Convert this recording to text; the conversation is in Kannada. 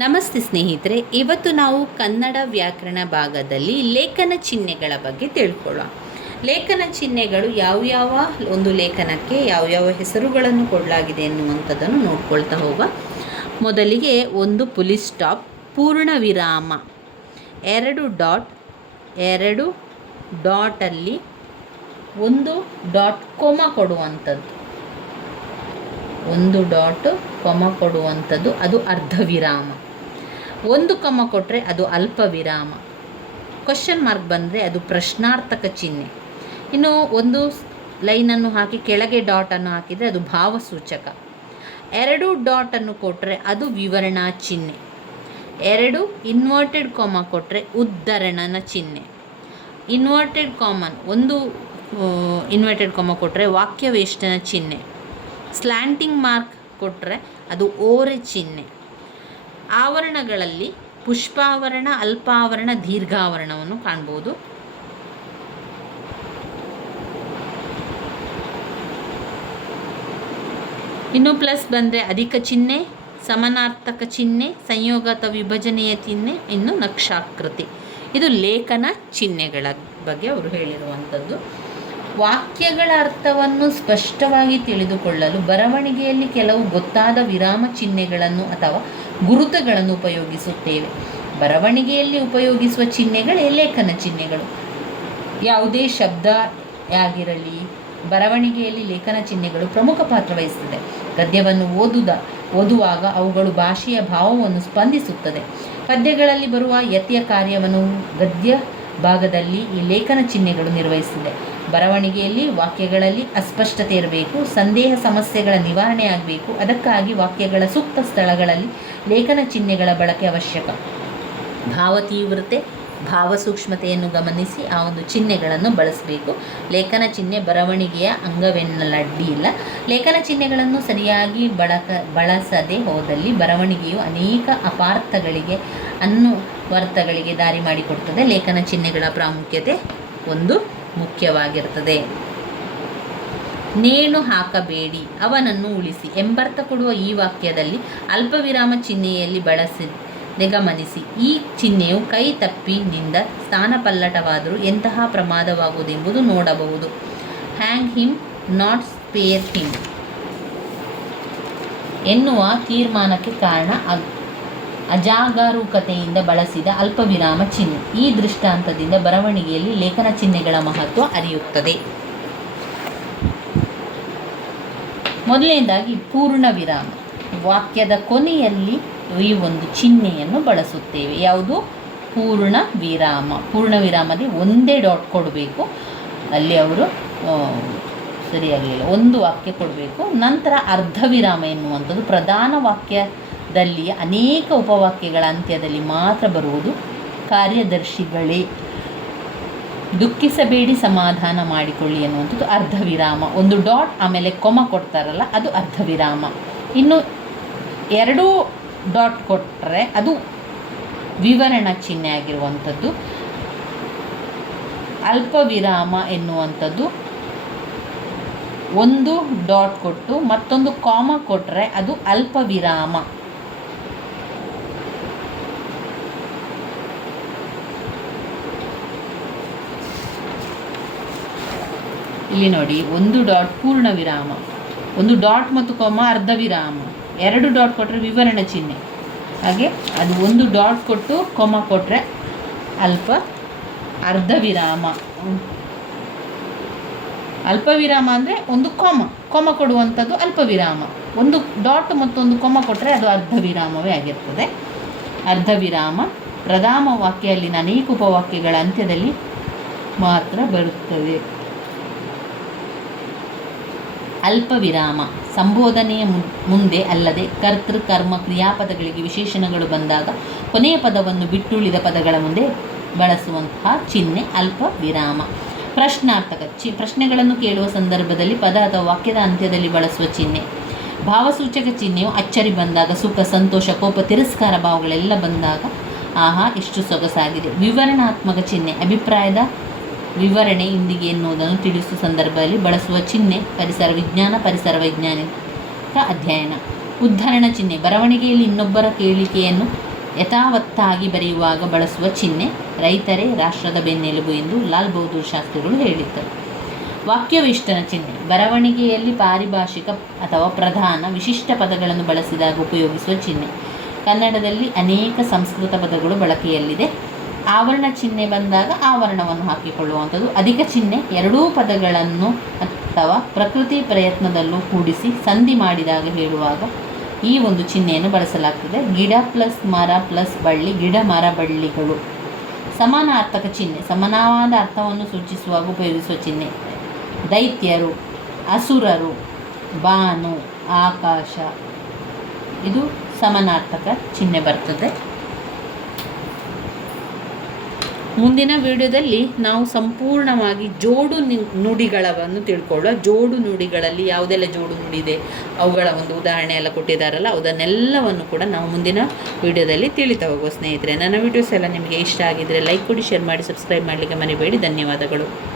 ನಮಸ್ತೆ ಸ್ನೇಹಿತರೆ, ಇವತ್ತು ನಾವು ಕನ್ನಡ ವ್ಯಾಕರಣ ಭಾಗದಲ್ಲಿ ಲೇಖನ ಚಿಹ್ನೆಗಳ ಬಗ್ಗೆ ತಿಳ್ಕೊಳ್ಳೋಣ. ಲೇಖನ ಚಿಹ್ನೆಗಳು ಯಾವ್ಯಾವ ಒಂದು ಲೇಖನಕ್ಕೆ ಯಾವ್ಯಾವ ಹೆಸರುಗಳನ್ನು ಕೊಡಲಾಗಿದೆ ಎನ್ನುವಂಥದ್ದನ್ನು ನೋಡ್ಕೊಳ್ತಾ ಹೋಗುವ. ಮೊದಲಿಗೆ ಒಂದು ಪುಲಿಸ್ ಸ್ಟಾಪ್, ಪೂರ್ಣ ವಿರಾಮ, ಎರಡು ಡಾಟಲ್ಲಿ ಒಂದು ಡಾಟ್ ಕೊಮ ಕೊಡುವಂಥದ್ದು, ಒಂದು ಡಾಟ್ ಕೊಮ ಕೊಡುವಂಥದ್ದು ಅದು ಅರ್ಧ ವಿರಾಮ. ಒಂದು ಕೊಮ ಕೊಟ್ಟರೆ ಅದು ಅಲ್ಪ ವಿರಾಮ. ಕ್ವಶನ್ ಮಾರ್ಕ್ ಬಂದರೆ ಅದು ಪ್ರಶ್ನಾರ್ಥಕ ಚಿಹ್ನೆ. ಇನ್ನು ಒಂದು ಲೈನನ್ನು ಹಾಕಿ ಕೆಳಗೆ ಡಾಟನ್ನು ಹಾಕಿದರೆ ಅದು ಭಾವಸೂಚಕ. ಎರಡು ಡಾಟನ್ನು ಕೊಟ್ಟರೆ ಅದು ವಿವರಣಾ ಚಿಹ್ನೆ. ಎರಡು ಇನ್ವರ್ಟೆಡ್ ಕಾಮ ಕೊಟ್ಟರೆ ಉದ್ಧರಣನ ಚಿಹ್ನೆ. ಇನ್ವರ್ಟೆಡ್ ಕಾಮನ್ ಒಂದು ಇನ್ವರ್ಟೆಡ್ ಕಾಮ ಕೊಟ್ಟರೆ ವಾಕ್ಯವೇಷ್ಟನ ಚಿಹ್ನೆ. ಸ್ಲ್ಯಾಂಟಿಂಗ್ ಮಾರ್ಕ್ ಕೊಟ್ಟರೆ ಅದು ಓರೆ ಚಿಹ್ನೆ. ಆವರಣಗಳಲ್ಲಿ ಪುಷ್ಪಾವರಣ, ಅಲ್ಪಾವರಣ, ದೀರ್ಘಾವರಣವನ್ನು ಕಾಣ್ಬೋದು. ಇನ್ನು ಪ್ಲಸ್ ಬಂದರೆ ಅಧಿಕ ಚಿಹ್ನೆ, ಸಮಾನಾರ್ಥಕ ಚಿಹ್ನೆ, ಸಂಯೋಗ ಅಥವಾ ವಿಭಜನೆಯ ಚಿಹ್ನೆ, ಇನ್ನು ನಕ್ಷಾಕೃತಿ. ಇದು ಲೇಖನ ಚಿಹ್ನೆಗಳ ಬಗ್ಗೆ ಅವರು ಹೇಳಿರುವಂಥದ್ದು. ವಾಕ್ಯಗಳ ಅರ್ಥವನ್ನು ಸ್ಪಷ್ಟವಾಗಿ ತಿಳಿದುಕೊಳ್ಳಲು ಬರವಣಿಗೆಯಲ್ಲಿ ಕೆಲವು ಗೊತ್ತಾದ ವಿರಾಮ ಚಿಹ್ನೆಗಳನ್ನು ಅಥವಾ ಗುರುತುಗಳನ್ನು ಉಪಯೋಗಿಸುತ್ತೇವೆ. ಬರವಣಿಗೆಯಲ್ಲಿ ಉಪಯೋಗಿಸುವ ಚಿಹ್ನೆಗಳೇ ಲೇಖನ ಚಿಹ್ನೆಗಳು. ಯಾವುದೇ ಶಬ್ದ ಆಗಿರಲಿ, ಬರವಣಿಗೆಯಲ್ಲಿ ಲೇಖನ ಚಿಹ್ನೆಗಳು ಪ್ರಮುಖ ಪಾತ್ರ ವಹಿಸುತ್ತದೆ. ಗದ್ಯವನ್ನು ಓದುವಾಗ ಅವುಗಳು ಭಾಷೆಯ ಭಾವವನ್ನು ಸ್ಪಂದಿಸುತ್ತದೆ. ಪದ್ಯಗಳಲ್ಲಿ ಬರುವ ಯತಿಯ ಕಾರ್ಯವನ್ನು ಗದ್ಯ ಭಾಗದಲ್ಲಿ ಈ ಲೇಖನ ಚಿಹ್ನೆಗಳು ನಿರ್ವಹಿಸುತ್ತದೆ. ಬರವಣಿಗೆಯಲ್ಲಿ ವಾಕ್ಯಗಳಲ್ಲಿ ಅಸ್ಪಷ್ಟತೆ ಇರಬೇಕು, ಸಂದೇಹ ಸಮಸ್ಯೆಗಳ ನಿವಾರಣೆ ಆಗಬೇಕು. ಅದಕ್ಕಾಗಿ ವಾಕ್ಯಗಳ ಸೂಕ್ತ ಸ್ಥಳಗಳಲ್ಲಿ ಲೇಖನ ಚಿಹ್ನೆಗಳ ಬಳಕೆ ಅವಶ್ಯಕ. ಭಾವತೀವ್ರತೆ, ಭಾವಸೂಕ್ಷ್ಮತೆಯನ್ನು ಗಮನಿಸಿ ಆ ಒಂದು ಚಿಹ್ನೆಗಳನ್ನು ಬಳಸಬೇಕು. ಲೇಖನ ಚಿಹ್ನೆ ಬರವಣಿಗೆಯ ಅಂಗವೆನ್ನಲು ಅಡ್ಡಿ ಇಲ್ಲ. ಲೇಖನ ಚಿಹ್ನೆಗಳನ್ನು ಸರಿಯಾಗಿ ಬಳಸದೆ ಹೋದಲ್ಲಿ ಬರವಣಿಗೆಯು ಅನೇಕ ಅಪಾರ್ಥಗಳಿಗೆ, ಅನ್ವರ್ಥಗಳಿಗೆ ದಾರಿ ಮಾಡಿಕೊಡ್ತದೆ. ಲೇಖನ ಚಿಹ್ನೆಗಳ ಪ್ರಾಮುಖ್ಯತೆ ಒಂದು ಮುಖ್ಯವಾಗಿರ್ತದೆ. ನೇಣು ಹಾಕಬೇಡಿ, ಅವನನ್ನು ಉಳಿಸಿ ಎಂಬರ್ಥ ಕೊಡುವ ಈ ವಾಕ್ಯದಲ್ಲಿ ಅಲ್ಪ ವಿರಾಮ ಚಿಹ್ನೆಯಲ್ಲಿ ಬಳಸಿದೆ ಗಮನಿಸಿ. ಈ ಚಿಹ್ನೆಯು ಕೈ ತಪ್ಪಿನಿಂದ ಸ್ಥಾನಪಲ್ಲಟವಾದರೂ ಎಂತಹ ಪ್ರಮಾದವಾಗುವುದೆಂಬುದು ನೋಡಬಹುದು. ಹ್ಯಾಂಗ್ ಹಿಮ್, ನಾಟ್ ಸ್ಪೇರ್ ಹಿಮ್ ಎನ್ನುವ ತೀರ್ಮಾನಕ್ಕೆ ಕಾರಣ ಅಜಾಗರೂಕತೆಯಿಂದ ಬಳಸಿದ ಅಲ್ಪವಿರಾಮ ಚಿಹ್ನೆ. ಈ ದೃಷ್ಟಾಂತದಿಂದ ಬರವಣಿಗೆಯಲ್ಲಿ ಲೇಖನ ಚಿಹ್ನೆಗಳ ಮಹತ್ವ ಅರಿಯುತ್ತದೆ. ಮೊದಲನೇದಾಗಿ ಪೂರ್ಣ ವಿರಾಮ. ವಾಕ್ಯದ ಕೊನೆಯಲ್ಲಿ ಈ ಒಂದು ಚಿಹ್ನೆಯನ್ನು ಬಳಸುತ್ತೇವೆ. ಯಾವುದು? ಪೂರ್ಣ ವಿರಾಮ. ಪೂರ್ಣ ವಿರಾಮದಲ್ಲಿ ಒಂದೇ ಡಾಟ್ ಕೊಡಬೇಕು. ಅಲ್ಲಿ ಅವರು ಸರಿಯಾಗಲಿಲ್ಲ, ಒಂದು ವಾಕ್ಯ ಕೊಡಬೇಕು. ನಂತರ ಅರ್ಧ ವಿರಾಮ ಎನ್ನುವಂಥದ್ದು ಪ್ರಧಾನ ವಾಕ್ಯದಲ್ಲಿ ಅನೇಕ ಉಪವಾಕ್ಯಗಳ ಅಂತ್ಯದಲ್ಲಿ ಮಾತ್ರ ಬರುವುದು. ಕಾರ್ಯದರ್ಶಿಗಳೇ, ದುಃಖಿಸಬೇಡಿ, ಸಮಾಧಾನ ಮಾಡಿಕೊಳ್ಳಿ ಎನ್ನುವಂಥದ್ದು ಅರ್ಧ ವಿರಾಮ. ಒಂದು ಡಾಟ್ ಆಮೇಲೆ ಕೊಮ ಕೊಡ್ತಾರಲ್ಲ, ಅದು ಅರ್ಧ ವಿರಾಮ. ಇನ್ನು ಎರಡೂ ಡಾಟ್ ಕೊಟ್ಟರೆ ಅದು ವಿವರಣ ಚಿಹ್ನೆ ಆಗಿರುವಂಥದ್ದು. ಅಲ್ಪ ವಿರಾಮ ಎನ್ನುವಂಥದ್ದು ಒಂದು ಡಾಟ್ ಕೊಟ್ಟು ಮತ್ತೊಂದು ಕಾಮ ಕೊಟ್ಟರೆ ಅದು ಅಲ್ಪ ವಿರಾಮ. ಇಲ್ಲಿ ನೋಡಿ, ಒಂದು ಡಾಟ್ ಪೂರ್ಣ ವಿರಾಮ, ಒಂದು ಡಾಟ್ ಮತ್ತು ಕಾಮ ಅರ್ಧ ವಿರಾಮ, ಎರಡು ಡಾಟ್ ಕೊಟ್ಟರೆ ವಿವರಣ ಚಿಹ್ನೆ. ಹಾಗೆ ಅದು ಒಂದು ಡಾಟ್ ಕೊಟ್ಟು ಕೊಮ ಕೊಟ್ಟರೆ ಅರ್ಧ ವಿರಾಮ. ಅಲ್ಪ ವಿರಾಮ ಅಂದರೆ ಒಂದು ಕೊಮ ಕೊಡುವಂಥದ್ದು ಅಲ್ಪ ವಿರಾಮ. ಒಂದು ಡಾಟ್ ಮತ್ತೊಂದು ಕೊಮ ಕೊಟ್ಟರೆ ಅದು ಅರ್ಧ ವಿರಾಮವೇ ಆಗಿರ್ತದೆ. ಅರ್ಧ ವಿರಾಮ ಪ್ರಧಾನ ವಾಕ್ಯದಲ್ಲಿನ ಅನೇಕ ಉಪವಾಕ್ಯಗಳ ಅಂತ್ಯದಲ್ಲಿ ಮಾತ್ರ ಬರುತ್ತದೆ. ಅಲ್ಪ ವಿರಾಮ ಸಂಬೋಧನೆಯ ಮುಂದೆ ಅಲ್ಲದೆ ಕರ್ತೃ, ಕರ್ಮ, ಕ್ರಿಯಾಪದಗಳಿಗೆ ವಿಶೇಷಣಗಳು ಬಂದಾಗ ಕೊನೆಯ ಪದವನ್ನು ಬಿಟ್ಟುಳಿದ ಪದಗಳ ಮುಂದೆ ಬಳಸುವಂತಹ ಚಿಹ್ನೆ ಅಲ್ಪ ವಿರಾಮ. ಪ್ರಶ್ನಾರ್ಥಕ ಪ್ರಶ್ನೆಗಳನ್ನು ಕೇಳುವ ಸಂದರ್ಭದಲ್ಲಿ ಪದ ಅಥವಾ ವಾಕ್ಯದ ಅಂತ್ಯದಲ್ಲಿ ಬಳಸುವ ಚಿಹ್ನೆ. ಭಾವಸೂಚಕ ಚಿಹ್ನೆಯು ಅಚ್ಚರಿ ಬಂದಾಗ, ಸುಖ, ಸಂತೋಷ, ಕೋಪ, ತಿರಸ್ಕಾರ ಭಾವಗಳೆಲ್ಲ ಬಂದಾಗ ಆಹಾ ಎಷ್ಟು ಸೊಗಸಾಗಿದೆ. ವಿವರಣಾತ್ಮಕ ಚಿಹ್ನೆ ಅಭಿಪ್ರಾಯದ ವಿವರಣೆ ಇಂದಿಗೆ ಎನ್ನುವುದನ್ನು ತಿಳಿಸುವ ಸಂದರ್ಭದಲ್ಲಿ ಬಳಸುವ ಚಿಹ್ನೆ. ಪರಿಸರ ವಿಜ್ಞಾನ, ಪರಿಸರ ವೈಜ್ಞಾನಿಕ ಅಧ್ಯಯನ. ಉದ್ಧರಣ ಚಿಹ್ನೆ ಬರವಣಿಗೆಯಲ್ಲಿ ಇನ್ನೊಬ್ಬರ ಕೇಳಿಕೆಯನ್ನು ಯಥಾವತ್ತಾಗಿ ಬರೆಯುವಾಗ ಬಳಸುವ ಚಿಹ್ನೆ. ರೈತರೇ ರಾಷ್ಟ್ರದ ಬೆನ್ನೆಲುಬು ಎಂದು ಲಾಲ್ ಬಹದ್ದೂರ್ ಶಾಸ್ತ್ರಿಗಳು ಹೇಳಿದ್ದರು. ವಾಕ್ಯವಿಷ್ಟನ ಚಿಹ್ನೆ. ಬರವಣಿಗೆಯಲ್ಲಿ ಪಾರಿಭಾಷಿಕ ಅಥವಾ ಪ್ರಧಾನ ವಿಶಿಷ್ಟ ಪದಗಳನ್ನು ಬಳಸಿದಾಗ ಉಪಯೋಗಿಸುವ ಚಿಹ್ನೆ. ಕನ್ನಡದಲ್ಲಿ ಅನೇಕ ಸಂಸ್ಕೃತ ಪದಗಳು ಬಳಕೆಯಲ್ಲಿದೆ. ಆವರಣ ಚಿಹ್ನೆ ಬಂದಾಗ ಆವರಣವನ್ನು ಹಾಕಿಕೊಳ್ಳುವಂಥದ್ದು. ಅಧಿಕ ಚಿಹ್ನೆ ಎರಡೂ ಪದಗಳನ್ನು ಅಥವಾ ಪ್ರಕೃತಿ ಪ್ರಯತ್ನದಲ್ಲೂ ಕೂಡಿಸಿ ಸಂಧಿ ಮಾಡಿದಾಗ ಹೇಳುವಾಗ ಈ ಒಂದು ಚಿಹ್ನೆಯನ್ನು ಬಳಸಲಾಗ್ತದೆ. ಗಿಡ ಪ್ಲಸ್ ಮರ ಪ್ಲಸ್ ಬಳ್ಳಿ, ಗಿಡ ಮರ ಬಳ್ಳಿಗಳು. ಸಮಾನಾರ್ಥಕ ಚಿಹ್ನೆ. ಸಮಾನವಾದ ಅರ್ಥವನ್ನು ಸೂಚಿಸುವಾಗ ಉಪಯೋಗಿಸುವ ಚಿಹ್ನೆ. ದೈತ್ಯರು, ಅಸುರರು, ಬಾನು, ಆಕಾಶ, ಇದು ಸಮಾನಾರ್ಥಕ ಚಿಹ್ನೆ ಬರ್ತದೆ. ಮುಂದಿನ ವಿಡಿಯೋದಲ್ಲಿ ನಾವು ಸಂಪೂರ್ಣವಾಗಿ ಜೋಡು ನುಡಿಗಳನ್ನು ತಿಳ್ಕೊಳ್ಳುವ. ಜೋಡು ನುಡಿಗಳಲ್ಲಿ ಯಾವುದೆಲ್ಲ ಜೋಡು ನುಡಿ ಇದೆ, ಅವುಗಳ ಒಂದು ಉದಾಹರಣೆ ಎಲ್ಲ ಕೊಟ್ಟಿದ್ದಾರಲ್ಲ, ಅದನ್ನೆಲ್ಲವನ್ನು ಕೂಡ ನಾವು ಮುಂದಿನ ವಿಡಿಯೋದಲ್ಲಿ ತಿಳಿತಾ ಹೋಗುವ ಸ್ನೇಹಿತರೆ. ನನ್ನ ವಿಡಿಯೋಸ್ ಎಲ್ಲ ನಿಮಗೆ ಇಷ್ಟ ಆಗಿದ್ದರೆ ಲೈಕ್ ಕೊಡಿ, ಶೇರ್ ಮಾಡಿ, ಸಬ್ಸ್ಕ್ರೈಬ್ ಮಾಡಲಿಕ್ಕೆ ಮರಿಬೇಡಿ. ಧನ್ಯವಾದಗಳು.